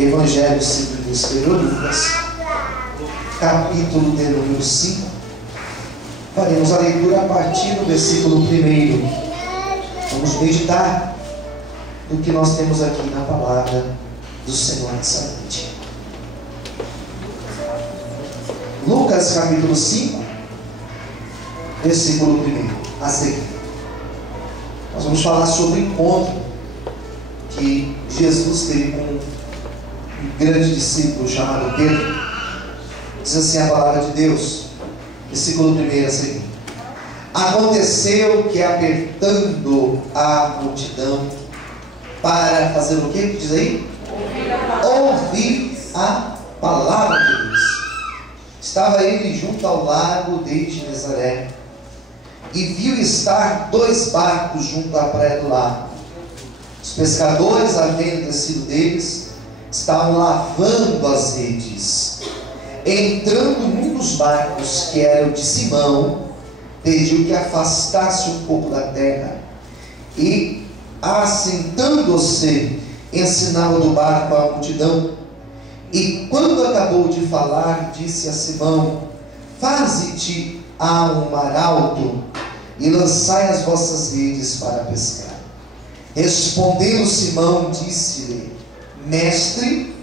Evangelho segundo o Senhor Lucas, capítulo de número 5. Faremos a leitura a partir do versículo 1. Vamos meditar no que nós temos aqui na palavra do Senhor nessa noite. Lucas capítulo 5, versículo 1 a seguir. Nós vamos falar sobre o encontro que Jesus teve com um grande discípulo chamado Pedro. Diz assim a palavra de Deus, versículo 1 a seguir. Aconteceu que, apertando a multidão para fazer o que? Diz aí? Ouvir a palavra de Deus. Estava ele junto ao lago de Genezaré e viu estar 2 barcos junto à praia do lago. Os pescadores, havendo descido deles, estavam lavando as redes. Entrando num dos barcos, que era o de Simão, pediu que afastasse um pouco da terra, e, assentando-se, ensinava do barco à multidão. E quando acabou de falar, disse a Simão: faze-te a um mar alto e lançai as vossas redes para pescar. Respondendo Simão, disse-lhe: Mestre,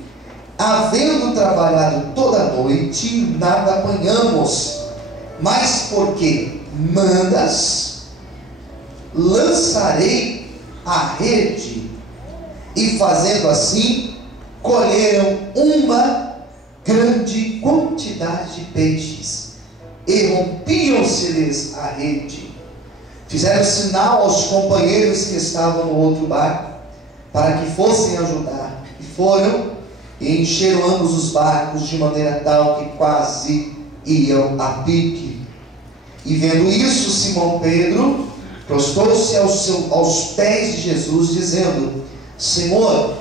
havendo trabalhado toda a noite, nada apanhamos, mas porque mandas, lançarei a rede. E fazendo assim, colheram uma grande quantidade de peixes, e rompiam-se-lhes a rede. Fizeram sinal aos companheiros que estavam no outro barco, para que fossem ajudar. E foram e encheram ambos os barcos, de maneira tal que quase iam a pique. E vendo isso, Simão Pedro prostrou-se aos pés de Jesus, dizendo: Senhor,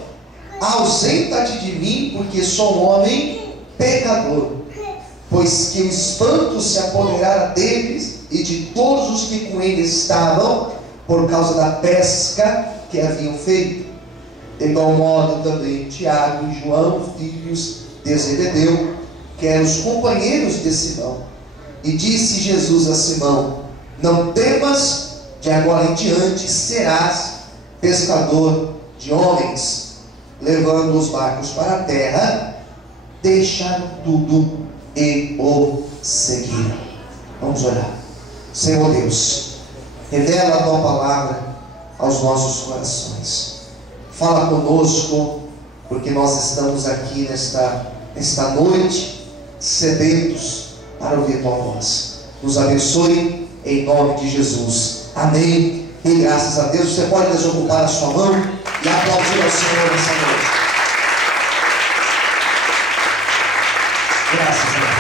ausenta-te de mim, porque sou um homem pecador. Pois que o espanto se apoderara deles e de todos os que com ele estavam, por causa da pesca que haviam feito. De igual modo também Tiago e João, filhos de Zebedeu, que eram os companheiros de Simão. E disse Jesus a Simão: não temas, de agora em diante serás pescador de homens. Levando os barcos para a terra, deixaram tudo e o seguiram. Vamos orar. Senhor Deus, revela a tua palavra aos nossos corações. Fala conosco, porque nós estamos aqui nesta noite sedentos para ouvir tua voz. Nos abençoe em nome de Jesus. Amém. E graças a Deus. Você pode desocupar a sua mão e aplaudir ao Senhor nessa noite. Graças a Deus.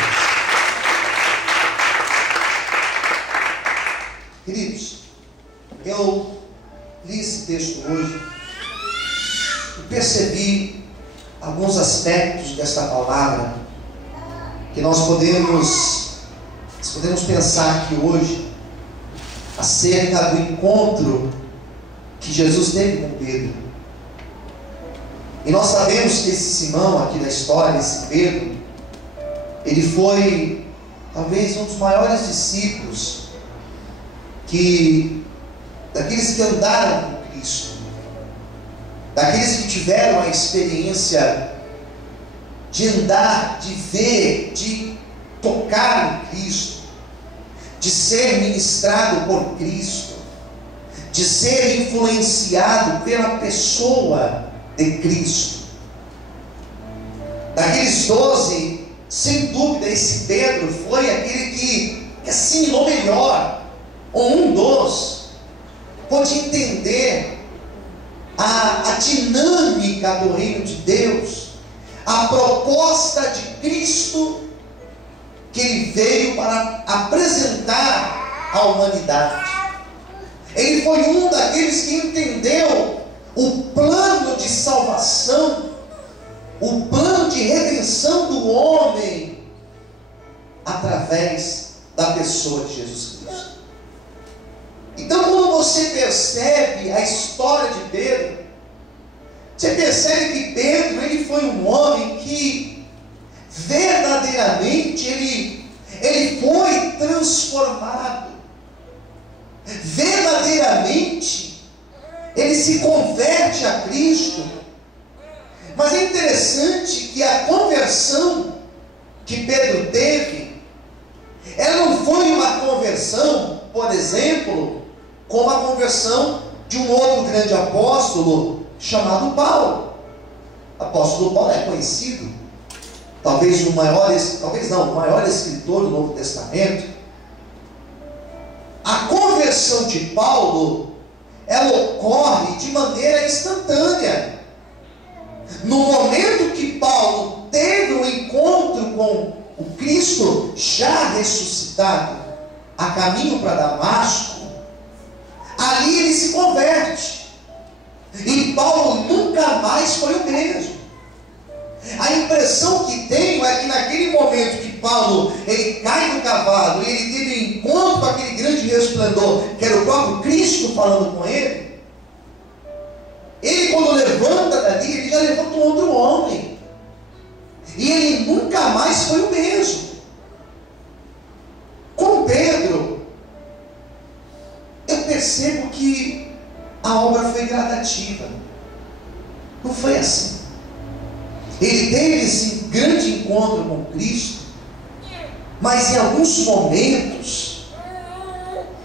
Queridos, eu li esse texto hoje e percebi alguns aspectos desta palavra que nós podemos pensar aqui hoje acerca do encontro que Jesus teve com Pedro. E nós sabemos que esse Simão aqui da história, esse Pedro, ele foi talvez um dos maiores discípulos daqueles que andaram com Cristo, daqueles que tiveram a experiência de andar, de ver, de tocar em Cristo, de ser ministrado por Cristo, de ser influenciado pela pessoa de Cristo. Daqueles 12, sem dúvida, esse Pedro foi aquele que assimilou melhor, ou um dos, pôde entender a dinâmica do reino de Deus, a proposta de Cristo que ele veio para apresentar à humanidade. Ele foi um daqueles que entendeu o plano de salvação, o plano de redenção do homem através da pessoa de Jesus Cristo. Então, quando você percebe a história de Pedro, Você percebe que Pedro, ele foi um homem que verdadeiramente ele foi transformado. Verdadeiramente ele se converte a Cristo. Mas é interessante que a conversão que Pedro teve, ela não foi uma conversão, por exemplo, como a conversão de um outro grande apóstolo chamado Paulo. O apóstolo Paulo é conhecido, talvez o maior escritor do Novo Testamento. A conversão de Paulo, ela ocorre de maneira instantânea. No momento que Paulo teve um encontro com o Cristo já ressuscitado, a caminho para Damasco, ali ele se converte. E Paulo nunca mais foi o mesmo. A impressão que tenho é que naquele momento que Paulo ele cai do cavalo e ele teve um encontro com aquele grande resplendor, que era o próprio Cristo falando com ele, quando levanta dali, ele já levanta um outro homem. E ele nunca mais foi o mesmo. Com Pedro, eu percebo que a obra foi gradativa. Não foi assim. Ele teve esse grande encontro com Cristo, mas em alguns momentos,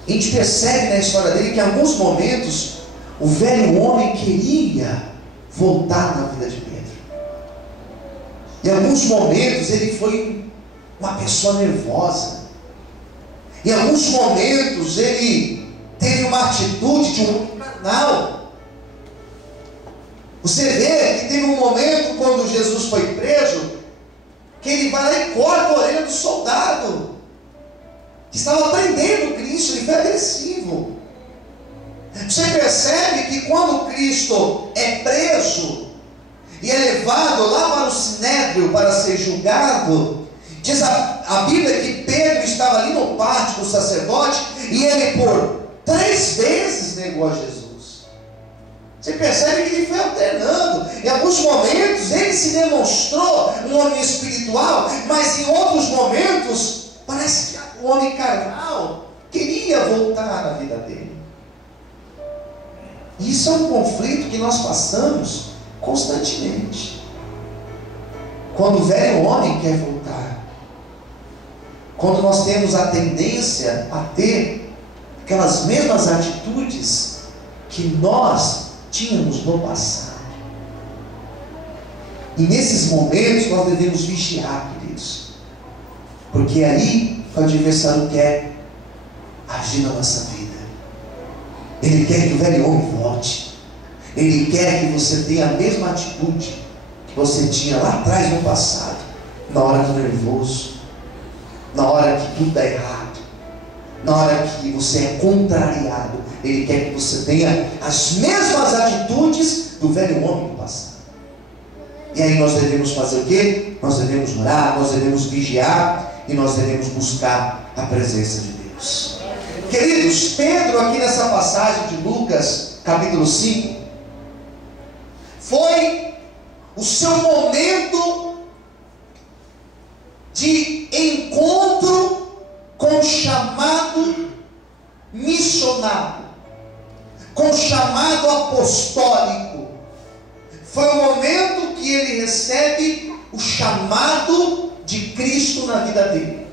a gente percebe na história dele que em alguns momentos o velho homem queria voltar na vida de Pedro. Em alguns momentos ele foi uma pessoa nervosa. Em alguns momentos ele teve uma atitude de um carnal. Você vê que teve um momento quando Jesus foi preso, que ele vai lá e corta a orelha do soldado que estava prendendo Cristo. Ele foi agressivo. Você percebe que quando Cristo é preso e é levado lá para o Sinédrio para ser julgado, diz a Bíblia que Pedro estava ali no pátio do sacerdote e ele por 3 vezes negou a Jesus. Você percebe que ele foi alternando. Em alguns momentos ele se demonstrou um homem espiritual, mas em outros momentos parece que o homem carnal queria voltar à vida dele. Isso é um conflito que nós passamos constantemente. Quando o velho homem quer voltar, quando nós temos a tendência a ter aquelas mesmas atitudes que nós tínhamos no passado. E nesses momentos nós devemos vigiar, queridos, porque aí o adversário quer agir na nossa vida. Ele quer que o velho homem volte. Ele quer que você tenha a mesma atitude que você tinha lá atrás no passado, na hora do nervoso, na hora que tudo dá errado, na hora que você é contrariado. Ele quer que você tenha as mesmas atitudes do velho homem do passado. E aí nós devemos fazer o quê? Nós devemos orar, nós devemos vigiar e nós devemos buscar a presença de Deus. Queridos, Pedro aqui nessa passagem de Lucas capítulo 5 foi o seu momento de encontro com o chamado missionário, com o chamado apostólico. Foi o momento que ele recebe o chamado de Cristo na vida dele.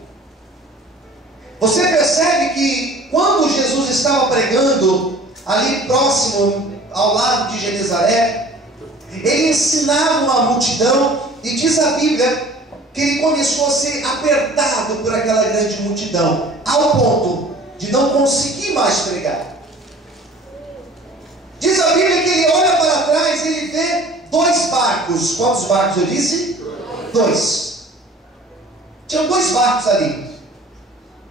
Você percebe que quando Jesus estava pregando ali próximo ao lago de Genezaré, ele ensinava uma multidão, e diz a Bíblia que ele começou a ser apertado por aquela grande multidão, ao ponto de não conseguir mais pregar. Diz a Bíblia que ele olha para trás e ele vê 2 barcos. Quantos barcos eu disse? 2. Tinham 2 barcos ali.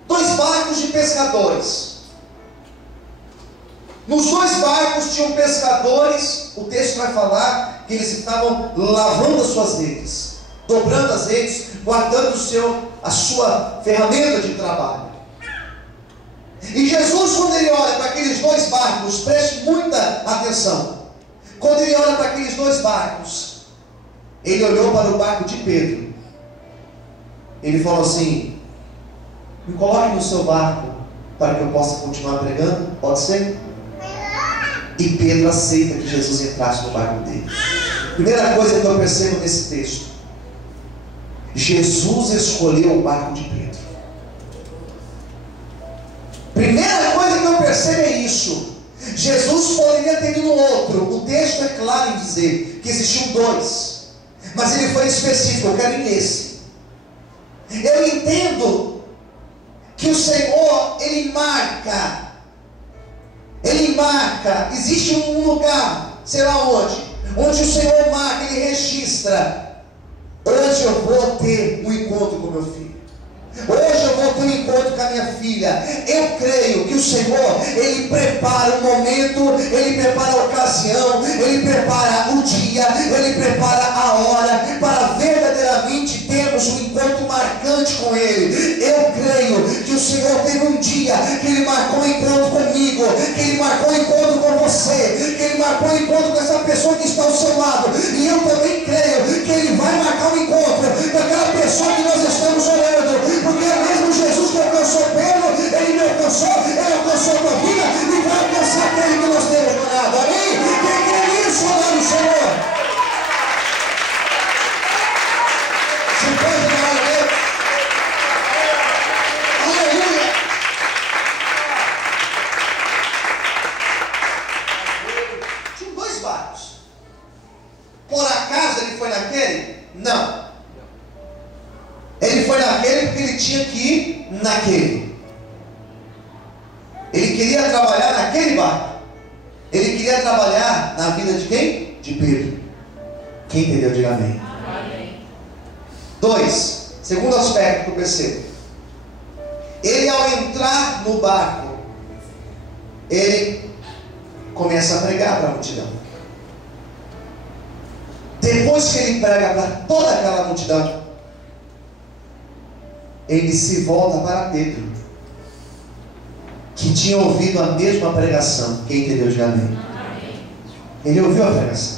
2 barcos de pescadores. Nos 2 barcos tinham pescadores. O texto vai falar que eles estavam lavando as suas redes, dobrando as redes, guardando a sua ferramenta de trabalho. E Jesus, quando ele olha para aqueles 2 barcos, preste muita atenção. Quando ele olha para aqueles dois barcos, ele olhou para o barco de Pedro. Ele falou assim: me coloque no seu barco para que eu possa continuar pregando, pode ser? E Pedro aceita que Jesus entrasse no barco dele. Primeira coisa que eu percebo nesse texto: Jesus escolheu o barco de Pedro. Primeira coisa que eu percebo é isso. Jesus poderia ter ido no outro. O texto é claro em dizer que existiam dois, mas ele foi específico: eu quero ir nesse. Eu entendo que o Senhor, Ele marca, existe um lugar, sei lá onde o Senhor marca, Ele registra: hoje eu vou ter um encontro com meu filho, hoje eu vou ter um encontro com a minha filha. Eu creio que o Senhor, Ele prepara o momento, Ele prepara a ocasião, Ele prepara o dia, Ele prepara a hora, para verdadeiramente termos um encontro marcante com Ele. Eu creio que o Senhor teve um dia que Ele marcou um encontro comigo, que Ele marcou um encontro com você, que Ele marcou um encontro com essa pessoa que está ao seu lado. E eu também creio que Ele vai marcar um encontro com aquela pessoa que nós estamos orando, porque é mesmo Jesus que alcançou Pedro, Ele me alcançou, Ele alcançou a tua vida e vai alcançar aquele que nós temos orado. Amém? Quem crê nisso, orando o Senhor? Você pode dar amém? Aleluia! Tinha dois barcos. Por acaso ele foi naquele? Não. Ele foi naquele porque ele tinha que ir naquele. Ele queria trabalhar naquele barco. Ele queria trabalhar na vida de quem? De Pedro. Quem entendeu, diga amém. Amém. 2. Segundo aspecto que eu percebo: ele, ao entrar no barco, ele começa a pregar para a multidão. Depois que ele prega para toda aquela multidão, ele se volta para Pedro, que tinha ouvido a mesma pregação. Quem entendeu, diga amém. Ele ouviu a pregação.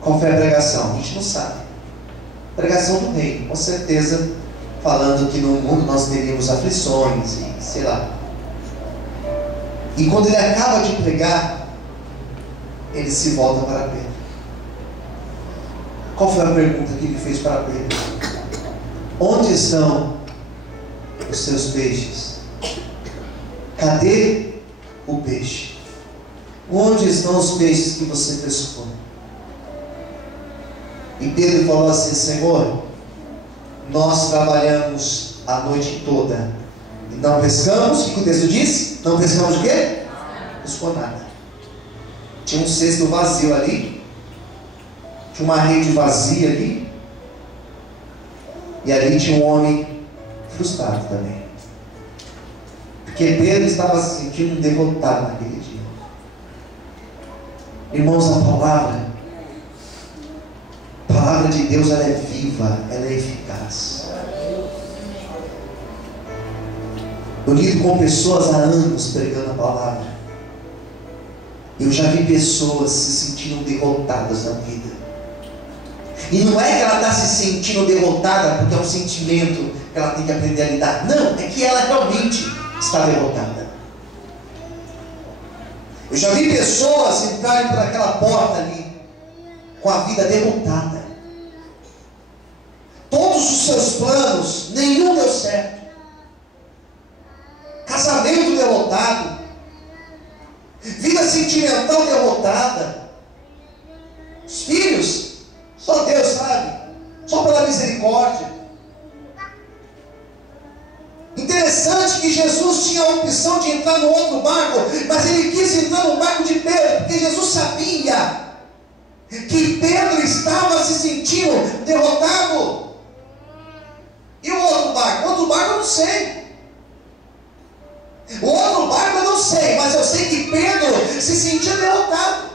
Qual foi a pregação? A gente não sabe. Pregação do reino, com certeza, falando que no mundo nós teríamos aflições e sei lá. E quando ele acaba de pregar, ele se volta para Pedro. Qual foi a pergunta que ele fez para Pedro? Onde estão os seus peixes? Cadê o peixe? Onde estão os peixes que você pescou? E Pedro falou assim: Senhor, nós trabalhamos a noite toda e não pescamos. O que o texto diz? Não pescamos o quê? Não pescou nada. Tinha um cesto vazio ali, tinha uma rede vazia ali, e ali tinha um homem frustrado também, porque Pedro estava se sentindo derrotado naquele dia. Irmãos, a palavra de Deus, ela é viva, ela é eficaz. Eu lido com pessoas há anos pregando a palavra. Eu já vi pessoas se sentindo derrotadas na vida. E não é que ela está se sentindo derrotada porque é um sentimento que ela tem que aprender a lidar. Não, é que ela realmente está derrotada. Eu já vi pessoas entrarem por aquela porta ali com a vida derrotada. Todos os seus planos, nenhum deu certo. Casamento derrotado, vida sentimental derrotada, os filhos, só Deus sabe, só pela misericórdia. Interessante que Jesus tinha a opção de entrar no outro barco, mas ele quis entrar no barco de Pedro, porque Jesus sabia que Pedro estava se sentindo derrotado. E o outro barco? O outro barco eu não sei. O outro barco eu não sei, mas eu sei que Pedro se sentia derrotado.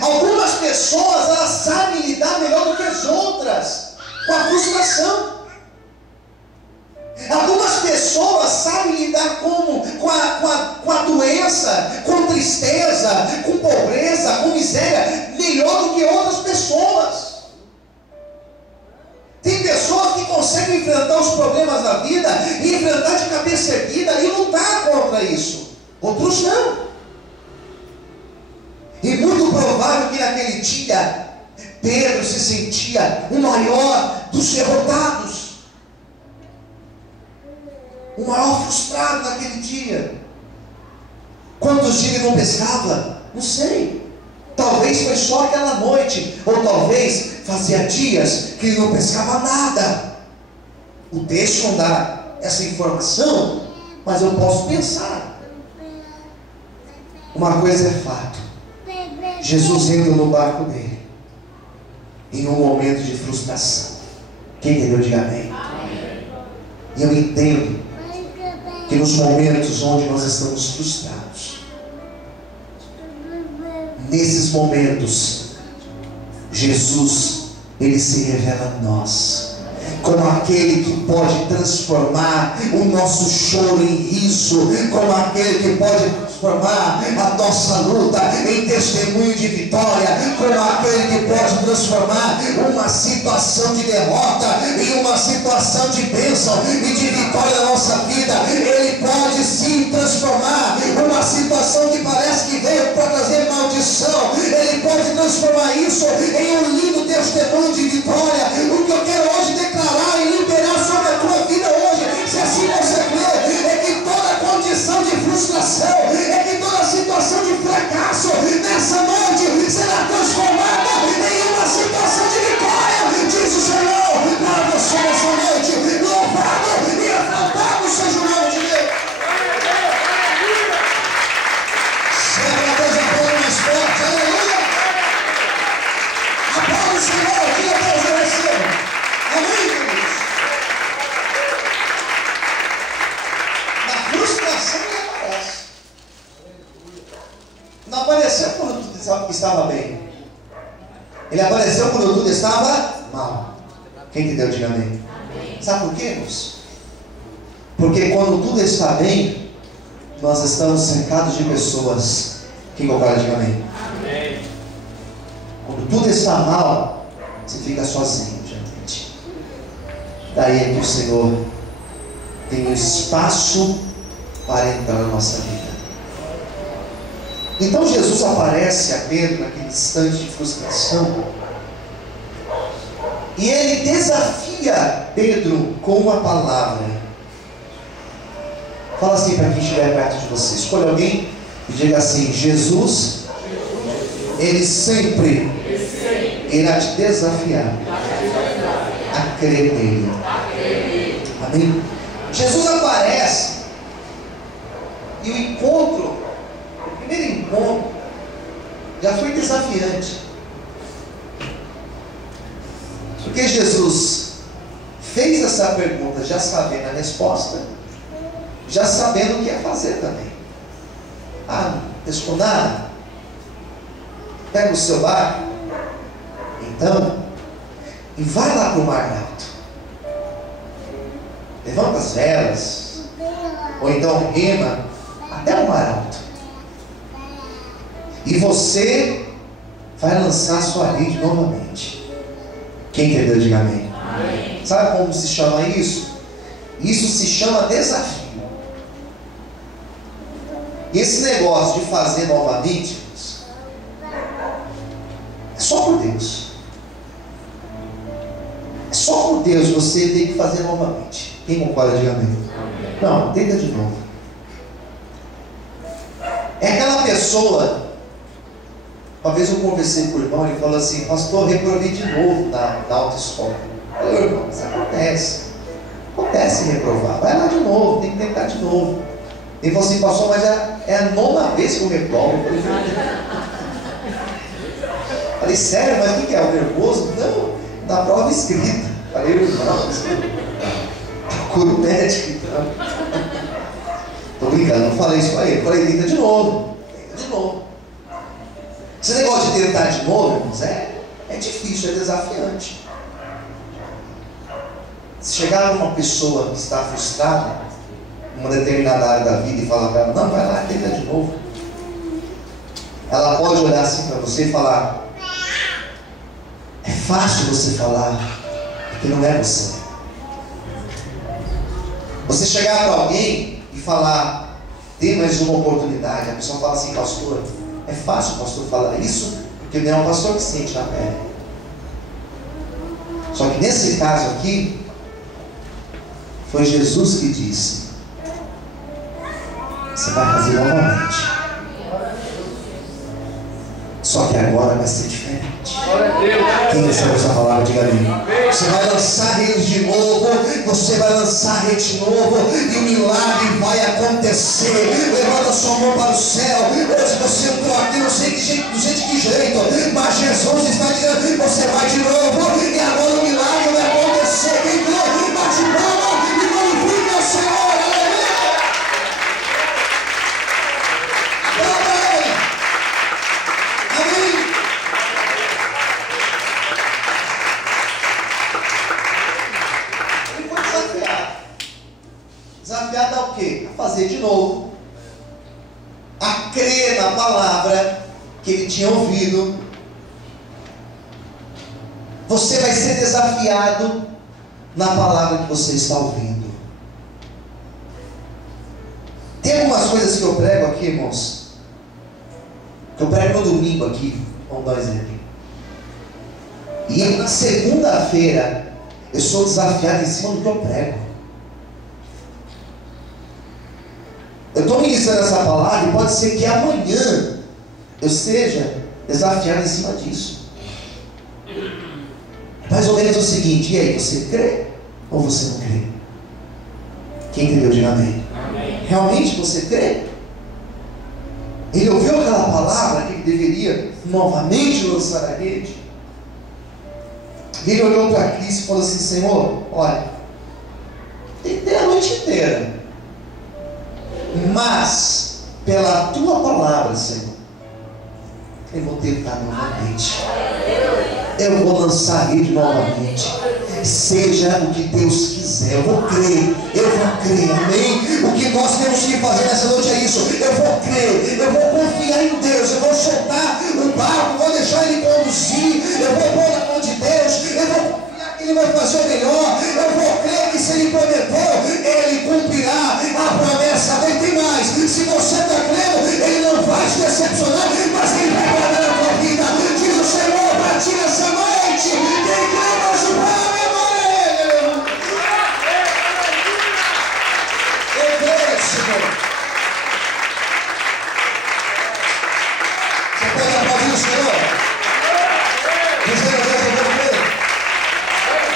Algumas pessoas, elas sabem lidar melhor do que as outras com a frustração. Algumas pessoas sabe lidar como? Com a doença, com tristeza, com pobreza, com miséria, melhor do que outras pessoas. Tem pessoas que conseguem enfrentar os problemas da vida e enfrentar de cabeça erguida e lutar contra isso. Outros não. E muito provável que naquele dia Pedro se sentia o maior dos derrotados, o maior frustrado naquele dia. Quantos dias ele não pescava? Não sei. Talvez foi só aquela noite, ou talvez fazia dias que ele não pescava nada. O texto não dá essa informação, mas eu posso pensar. Uma coisa é fato: Jesus entra no barco dele em um momento de frustração. Quem entendeu, diga amém. E eu entendo que nos momentos onde nós estamos frustrados, nesses momentos, Jesus, Ele se revela a nós como aquele que pode transformar o nosso choro em riso, como aquele que pode transformar a nossa luta em testemunho de vitória, como aquele que pode transformar uma situação de derrota em uma situação de bênção e de vitória na nossa vida. Ele pode sim transformar uma situação que parece que veio para trazer maldição, Ele pode transformar isso em um lindo testemunho de vitória. O que eu quero hoje declarar e liberar sobre a tua vida hoje, se assim você crê, é que toda condição de frustração, é que toda situação de fracasso nessa noite será transformada em uma situação de vitória, diz o Senhor para você nessa noite. Louvado e exaltado seja o nome de Deus. Será a Deus aplaude mais forte, aleluia. Aplaude o Senhor, diga para os recebam. Amém, queridos? Na frustração ele aparece. Não apareceu quando tudo estava bem. Ele apareceu quando tudo estava mal. Quem entendeu, diga amém. Sabe por quê, irmãos? Porque quando tudo está bem, nós estamos cercados de pessoas. Quem concorda, diga amém. Quando tudo está mal, você fica sozinho. Daí é que o Senhor tem um espaço para entrar na nossa vida. Então Jesus aparece a Pedro naquele instante de frustração e ele desafia Pedro com uma palavra. Fala assim para quem estiver perto de você. Escolha alguém e diga assim: Jesus, Ele sempre irá te desafiar a crer nele. Amém? Jesus aparece e o encontro, o primeiro encontro, já foi desafiante. Porque Jesus fez essa pergunta já sabendo a resposta, já sabendo o que ia fazer também. Ah, não pescou nada? Pega o seu barco, então, e vai lá para o mar alto. Levanta as velas, ou então rema até o mar alto. E você vai lançar sua rede novamente. Quem entendeu, diga amém. Amém. Sabe como se chama isso? Isso se chama desafio. Esse negócio de fazer novamente é só por Deus. É só por Deus você tem que fazer novamente. Quem concorda, diga amém. Não, tenta de novo. É aquela pessoa. Uma vez eu conversei com o irmão, ele falou assim: pastor, reprovei de novo na autoescola. Eu falei: irmão, isso acontece reprovar, vai lá de novo, tem que tentar de novo. Ele falou assim: pastor, mas é a 9ª vez que eu reprovo. Eu falei: sério, mas o que é? O nervoso? Não, na prova escrita. Falei: irmão, procura o médico então. Estou brincando, não falei isso para ele. Eu falei: tenta de novo, tenta de novo. Esse negócio de tentar de novo, irmãos, é difícil, é desafiante. Se chegar uma pessoa que está frustrada, uma determinada área da vida e falar para ela, não, vai lá, tenta de novo. Ela pode olhar assim para você e falar, é fácil você falar, porque não é você. Você chegar para alguém e falar, dê mais uma oportunidade, a pessoa fala assim, pastor, é fácil o pastor falar isso, porque não é um pastor que sente na pele. Só que nesse caso aqui, foi Jesus que disse, você vai fazer novamente. Só que agora vai ser diferente. Quem recebe essa palavra, diga amém. Você vai lançar redes de novo, você vai lançar rede de novo, e o milagre vai acontecer. Levanta sua mão para o céu. Hoje você entrou aqui, não sei do jeito que jeito, mas Jesus está dizendo, você vai de novo, e agora o milagre vai acontecer. Quem crê, bate palma e glorifica o Senhor. Desafiado ao quê? A fazer de novo, a crer na palavra que ele tinha ouvido. Você vai ser desafiado na palavra que você está ouvindo. Tem algumas coisas que eu prego aqui, irmãos, que eu prego no domingo aqui, vamos dar um exemplo. E na segunda-feira eu sou desafiado em cima do que eu prego. Eu estou ministrando essa palavra e pode ser que amanhã eu seja desafiado em cima disso. Mais ou menos o seguinte, e aí, você crê ou você não crê? Quem entendeu, diga amém. Realmente você crê? Ele ouviu aquela palavra que ele deveria novamente lançar a rede. Ele olhou para Cristo e falou assim, Senhor, olha, tentei a noite inteira, mas pela tua palavra, Senhor, eu vou tentar novamente. Eu vou lançar a rede novamente. Seja o que Deus quiser, eu vou crer, amém? O que nós temos que fazer nessa noite é isso. Eu vou crer, eu vou confiar em Deus, eu vou soltar o barco, vou deixar ele conduzir, eu vou pôr na mão de Deus, eu vou confiar que ele vai fazer o melhor, eu vou crer que se ele prometeu, ele cumprirá a promessa dele. Tem mais, se você está crendo, ele não vai te decepcionar, mas ele vai guardar a tua vida. Diz o Senhor para ti nessa noite, quem crê vai ajudar. Você pode aplaudir o Senhor? Dizendo Deus, eu vou crer.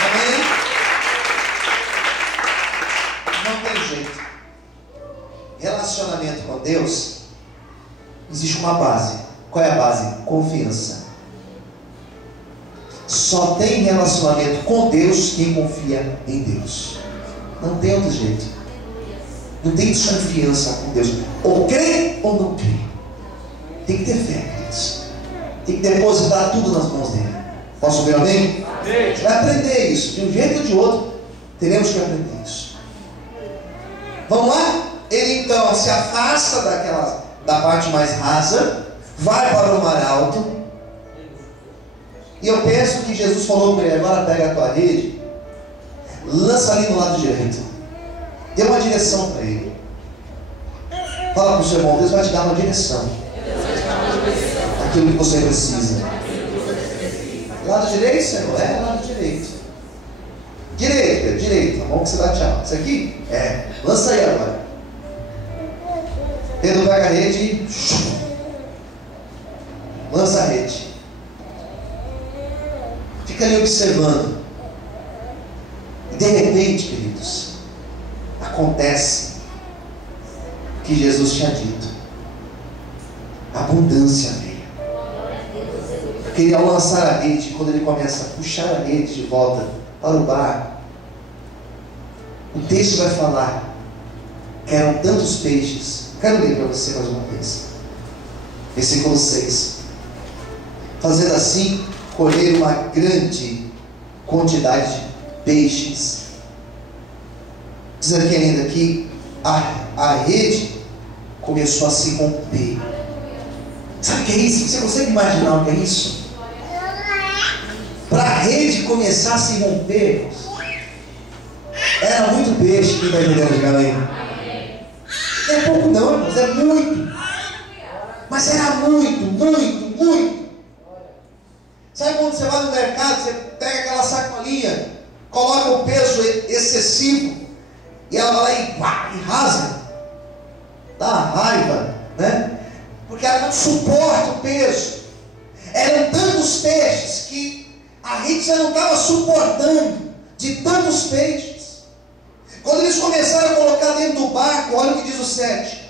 Amém? Não tem jeito. Relacionamento com Deus, existe uma base. Qual é a base? Confiança. Só tem relacionamento com Deus quem confia em Deus. Não tem outro jeito. Não tem desconfiança com Deus. Ou crê ou não crê. Tem que ter fé, queridos. Tem que depositar tudo nas mãos dele. Posso ouvir amém? A gente vai aprender isso. De um jeito ou de outro, teremos que aprender isso. Vamos lá? Ele então se afasta da parte mais rasa, vai para o mar alto. E eu penso que Jesus falou para ele, agora pega a tua rede, lança ali no lado direito. Dê uma direção para ele. Fala para o seu irmão, Deus vai te dar uma direção. Aquilo que você precisa. Lado direito, Senhor? É, lado direito. Direito, Pedro, direito. A mão que você dá tchau. Isso aqui? É. Lança aí agora. Pedro pega a rede e lança a rede. Fica ali observando. E de repente, queridos, acontece o que Jesus tinha dito. A abundância veio. Porque ele, ao lançar a rede, quando ele começa a puxar a rede de volta para o barco, o texto vai falar que eram tantos peixes. Quero ler para você mais uma vez. Versículo 6. Fazendo assim, colher uma grande quantidade de peixes. Diz aqui ainda que a rede começou a se romper. Sabe o que é isso? Você consegue imaginar o que é isso? Para a rede começar a se romper, era muito peixe. Quem está entendendo? Diga amém. Não é pouco não, irmãos, é muito. Mas era muito, muito, muito. Sabe quando você vai no mercado, você pega aquela sacolinha, coloca o peso excessivo, e ela vai lá e rasga? Dá raiva, né? Porque ela não suporta o peso. Eram tantos peixes que a rede já não estava suportando, de tantos peixes. Quando eles começaram a colocar dentro do barco, olha o que diz o 7.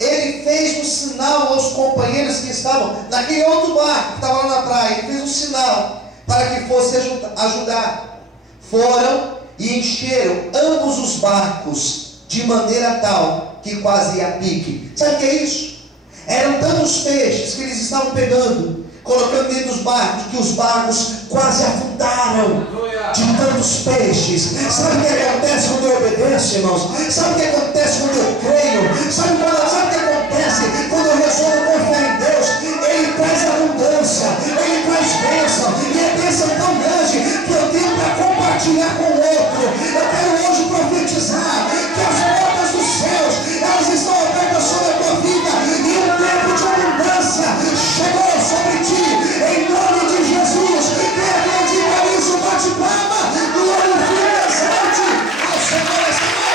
Ele fez um sinal aos companheiros que estavam naquele outro barco, que estava lá na praia. Ele fez um sinal para que fosse ajudar. Foram e encheram ambos os barcos de maneira tal que quase ia a pique. Sabe o que é isso? Eram tantos peixes que eles estavam pegando, colocando dentro dos barcos, que os barcos quase afundaram de tantos peixes. Sabe o que acontece quando eu obedeço, irmãos? Sabe o que acontece quando eu creio? Sabe o que acontece quando eu resolvo confiar em Deus? Ele traz abundância, Ele traz bênção, e é bênção tão grande que eu tenho para compartilhar com o outro. Eu quero hoje profetizar que as portas dos céus, elas estão abertas sobre a tua vida, e um tempo de abundância chegou sobre ti, em nome de Jesus. Quem acredita nisso, bate palma, glorifica, exalte ao Senhor essa noite.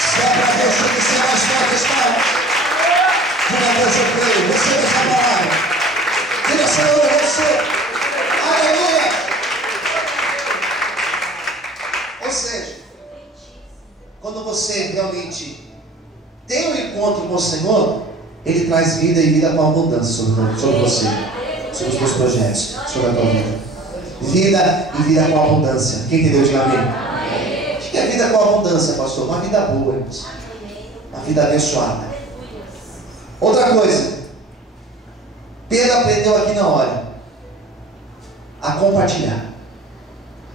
Se é para Deus, tem que ser mais forte, está. Diga, Deus, eu creio, receba essa palavra. Diga, Senhor, eu recebo. Aleluia. Ou seja, quando você realmente tem um encontro com o Senhor, Ele traz vida e vida com abundância sobre você, sobre os teus projetos, sobre a tua vida. Vida e vida com abundância. Quem entendeu? Diga amém. O que é vida com abundância, pastor? Uma vida boa, irmãos. Uma vida abençoada. Outra coisa, Pedro aprendeu aqui na hora a compartilhar.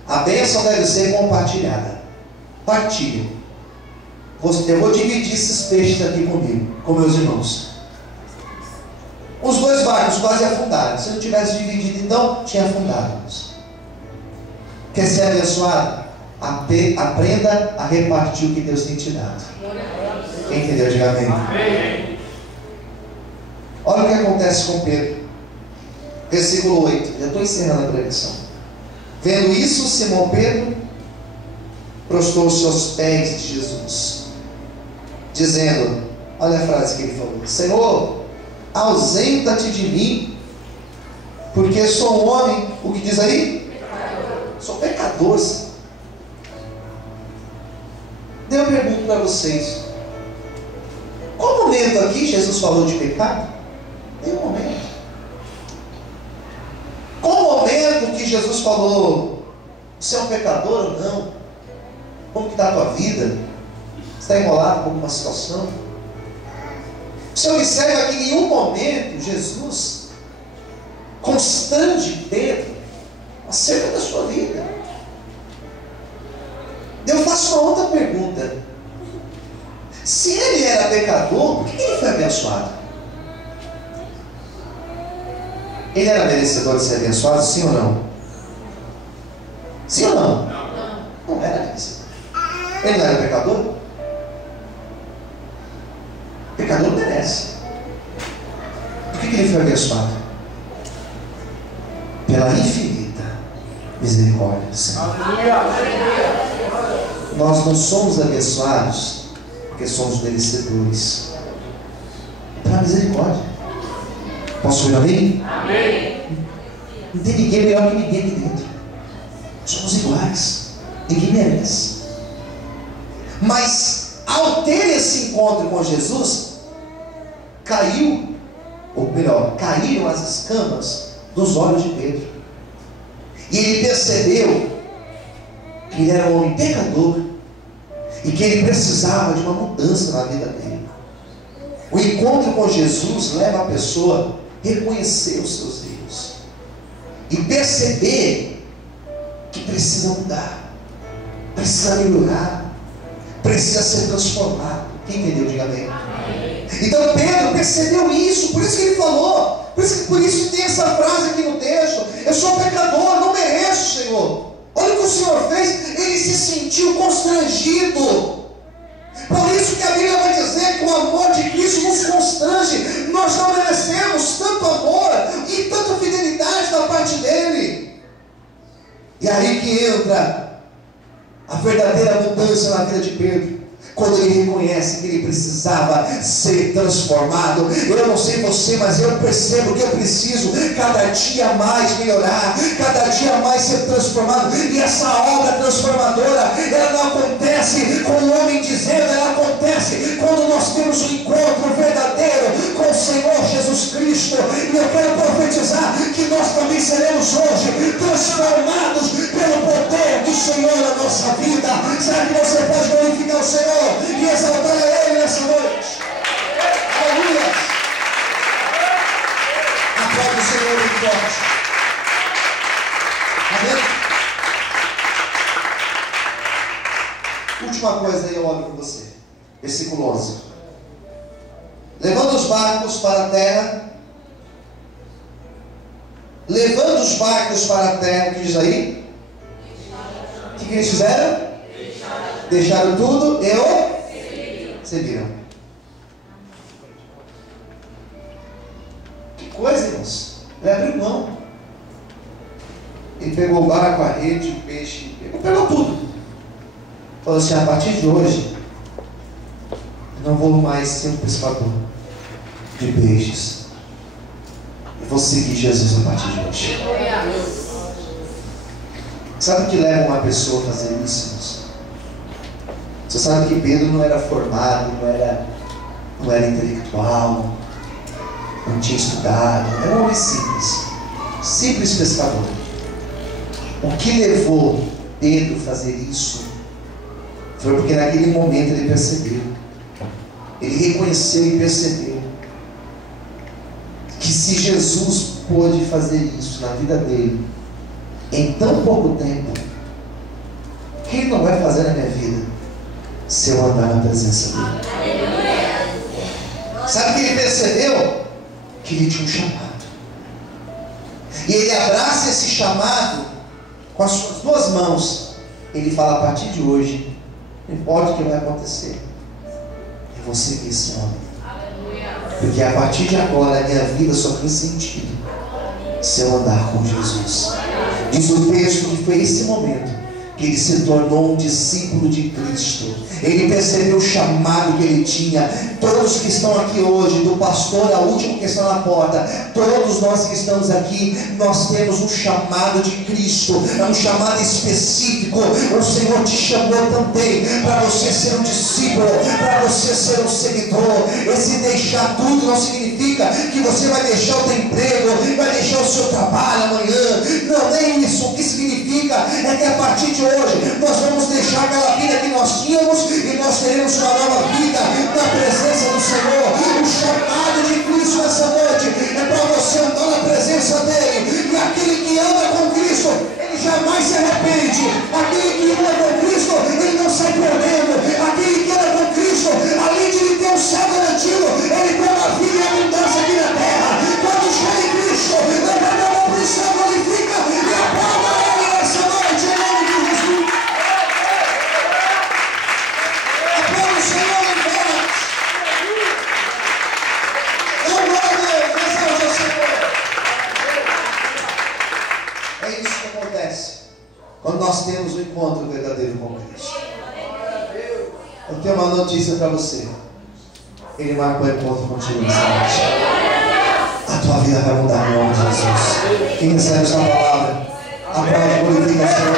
A bênção deve ser compartilhada. Partilha. Eu vou dividir esses peixes aqui comigo, com meus irmãos. Os dois barcos quase afundaram. Se não tivesse dividido, então tinha afundado. Quer ser abençoado? Aprenda a repartir o que Deus tem te dado. Quem entendeu? Diga amém. Olha o que acontece com Pedro. Versículo 8. Já estou encerrando a pregação. Vendo isso, Simão Pedro prostrou-se aos pés de Jesus, dizendo, olha a frase que ele falou: Senhor, ausenta-te de mim, porque sou um homem, o que diz aí? Pecador. Sou pecador. Eu pergunto para vocês, qual momento aqui Jesus falou de pecado? Nenhum momento. Qual momento que Jesus falou, você é um pecador ou não? Como que está a tua vida? Você está enrolado com alguma situação? Você observa que em nenhum momento Jesus constrange Pedro acerca da sua vida. Eu faço uma outra pergunta. Se ele era pecador, por que ele foi abençoado? Ele era merecedor de ser abençoado, sim ou não? Sim ou não? Não era merecedor. Ele não era pecador? Pecador merece. Por que ele foi abençoado? Pela infinita misericórdia do Senhor. Nós não somos abençoados porque somos merecedores. É pela misericórdia. Posso ouvir amém? Amém. Não tem ninguém melhor que ninguém aqui dentro. Somos iguais. Ninguém merece. Mas ao ter esse encontro com Jesus, caíram as escamas dos olhos de Pedro. E ele percebeu que ele era um homem pecador e que ele precisava de uma mudança na vida dele. O encontro com Jesus leva a pessoa a reconhecer os seus erros e perceber que precisa mudar, precisa melhorar, precisa ser transformado. Quem entendeu, diga amém. Então Pedro percebeu isso, por isso que ele falou, por isso tem essa frase aqui no texto: eu sou pecador, não mereço, Senhor. Olha o que o Senhor fez, ele se sentiu constrangido. Por isso que a Bíblia vai dizer que o amor de Cristo nos constrange. Nós não merecemos tanto amor e tanta fidelidade da parte dele. E aí que entra a verdadeira mudança na vida de Pedro, quando ele reconhece que ele precisava ser transformado. Eu não sei você, mas eu percebo que eu preciso cada dia mais melhorar, cada dia mais ser transformado. E essa obra transformadora, ela não acontece com o homem dizendo, ela acontece quando nós temos um encontro verdadeiro com o Senhor Jesus Cristo. E eu quero profetizar que nós também seremos hoje transformados pelo poder do Senhor na nossa vida. Será que você pode glorificar o Senhor e exaltar a Ele nessa noite? Aleluia! Aplaude o Senhor muito forte. Amém? Última coisa aí eu olho com você. Versículo 11. Levando os barcos para a terra. Levando os barcos para a terra, o que diz aí? O que eles fizeram? Deixaram tudo e seguiram. Que coisa, irmãos. Ele abriu mão. Ele pegou o barco, a rede, o peixe, pegou tudo. Falou assim: a partir de hoje, eu não vou mais ser um pescador de peixes. Eu vou seguir Jesus a partir de hoje. Sabe o que leva uma pessoa a fazer isso, irmãos? Você sabe que Pedro não era formado, não era intelectual, não tinha estudado, era um homem simples pescador. O que levou Pedro a fazer isso foi porque naquele momento ele percebeu, ele reconheceu e percebeu que se Jesus pôde fazer isso na vida dele em tão pouco tempo, o que ele não vai fazer na minha vida se eu andar na presença dele? Sabe o que ele percebeu? Que ele tinha um chamado, e ele abraça esse chamado com as suas duas mãos. Ele fala: a partir de hoje, não importa o que vai acontecer, eu vou seguir esse homem, porque a partir de agora a minha vida só tem sentido se eu andar com Jesus. Diz o texto que foi esse momento que ele se tornou um discípulo de Cristo. Ele percebeu o chamado que ele tinha. Todos que estão aqui hoje, do pastor ao último que está na porta, todos nós que estamos aqui, nós temos um chamado de Cristo. É um chamado específico. O Senhor te chamou também para você ser um discípulo, para você ser um seguidor. Esse deixar tudo não significa que você vai deixar o teu emprego, vai deixar o seu trabalho amanhã. Não, nem isso. O que significa é que a partir de hoje nós vamos deixar aquela vida que nós tínhamos e nós teremos uma nova vida na presença do Senhor. O chamado de Cristo nessa noite é para você andar na presença dele. E aquele que anda com Cristo, ele jamais se arrepende. Aquele que anda com Cristo, ele não sai perdendo. Aquele que anda com Cristo, além de ele ter um céu garantido, ele tem uma vida e abundância aqui na terra. Quando chega em Cristo, levanta a mão para o céu, glorifica e aplauda ele nessa noite, em nome de Jesus. Aplauda o Senhor em voz. Eu glória a Deus, exalta o Senhor. É isso que acontece quando nós temos um encontro verdadeiro com Cristo. Eu tenho uma notícia para você. Ele marcou o encontro contigo nessa noite. A tua vida vai mudar em nome de Jesus. Quem recebe essa palavra, aplaude, glorifica o Senhor.